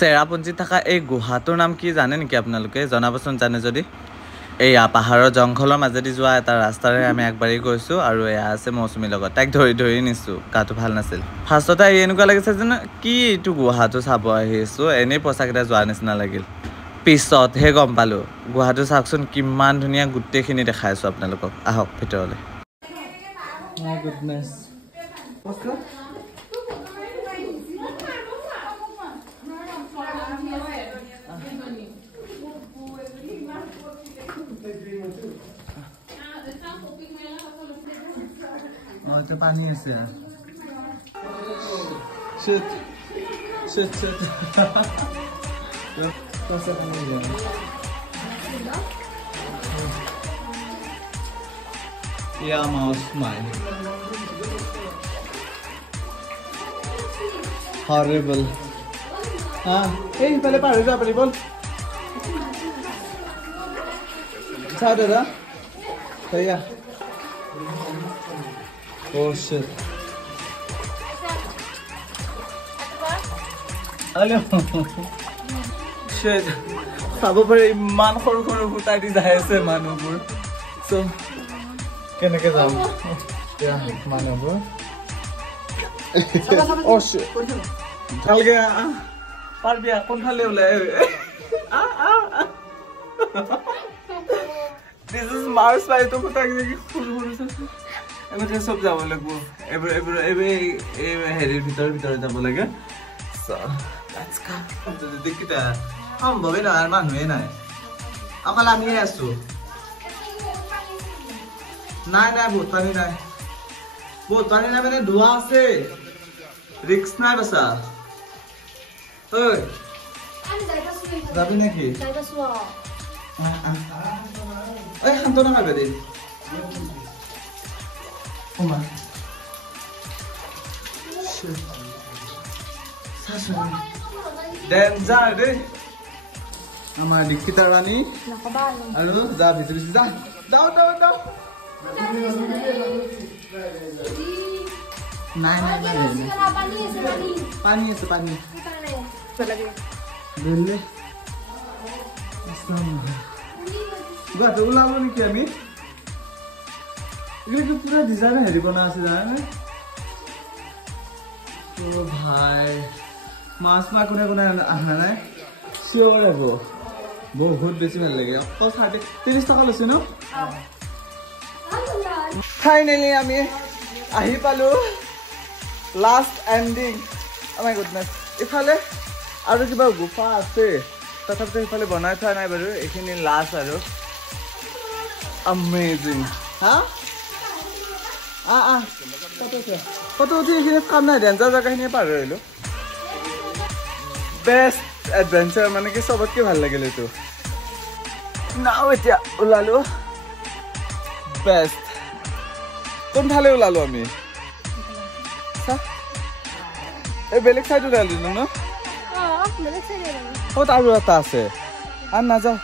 চেৰাপুঞ্জীত থকা এই গুহাটোৰ নাম কি জানে নেকি আপোনালোকে জনাবচোন জানে যদি এয়া পাহাৰৰ জংঘলৰ মাজেদি যোৱা এটা ৰাস্তাৰে আমি আগবাঢ়ি গৈছো আৰু এয়া আছে মৌচুমীৰ লগত তাইক ধৰি নিছো গাটো ভাল নাছিল ফাৰ্ষ্টতে এনেকুৱা লাগিছে যেন কি এইটো গুহাটো চাব আহিছো এনেই পইচাকেইটা যোৱাৰ নিচিনা লাগিল পিছতহে গম পালো গুহাটো চাওকচোন কিমান ধুনীয়া গোটেইখিনি দেখাইছো আপোনালোকক আহক ভিতৰলৈ মাই goodness It's funny is yeah. Shit. What's happening here? Yeah, mouse mine. Horrible. Hey, पहले पार जा पड़ी बोल. चाहे ना? सही है. Oh shit. Hello. Shit. Sabo par iman khor hutai di jahe se manubur. So keneke jam? Yeah, manubur. Oh shit. Chal gaya. Par bia kon phale ulai. This is Mars by to hutai ki khur se. I'm just so যাব লাগবো every হেৰিৰ ভিতৰত যাব লাগে so let's go দেখিতা সম্ভৱে নহয় মানুহে নাই অকল আমিয়ে আছো নাই বহুত পানী নাই মানে ধোৱা আছে ৰিস্ক নাই বাসা ঐ যাবি নেকি ঐ শান্ত নাখাবে দে Oh my. Shit. Sasha. Danger deh. Nama Nikita Rani. Halo, dah bisu dah. Dah. Nine. Pani. Dulu. Assalamualaikum. Gua tu ulang ni kami. ये तो पूरा डिजाइन है बना से जाना है तो भाई मास में कोने आना है श्योर है वो बहुत बेसी ভাল লাগে অকল 30 টাকা লৈছে ন ফাইনালি আমি আহি পালো last ending oh my goodness ইফালে আৰু কিবা গুফা আছে তথাপিতো ইফালে বনাই থোৱা নাই বাৰু এখিনি লাস্ট আৰু অ্যামেজিং হা কত এইখিনি কাম নাই ডেঞ্জাৰ জেগাখিনি পাৰ হৈলো বেষ্ট এডভেঞ্চাৰ মানে কি সবতকে ভাল লাগিল এইটো নাও এতিয়া ওলালো বেষ্ট কোন ফালে ওলালো আমি এই বেলেগ সাইড ওলালো ন বেলেগ সাইড আৰু এটা আছে আৰ না যাও